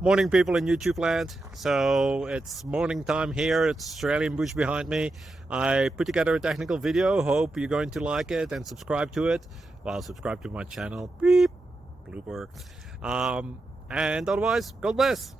Morning, people in YouTube land. So it's morning time here. It's Australian bush behind me. I put together a technical video. Hope you're going to like it and subscribe to it. Well, subscribe to my channel. Beep, blooper. And otherwise, God bless.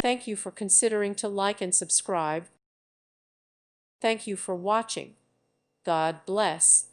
Thank you for considering to like and subscribe. Thank you for watching. God bless.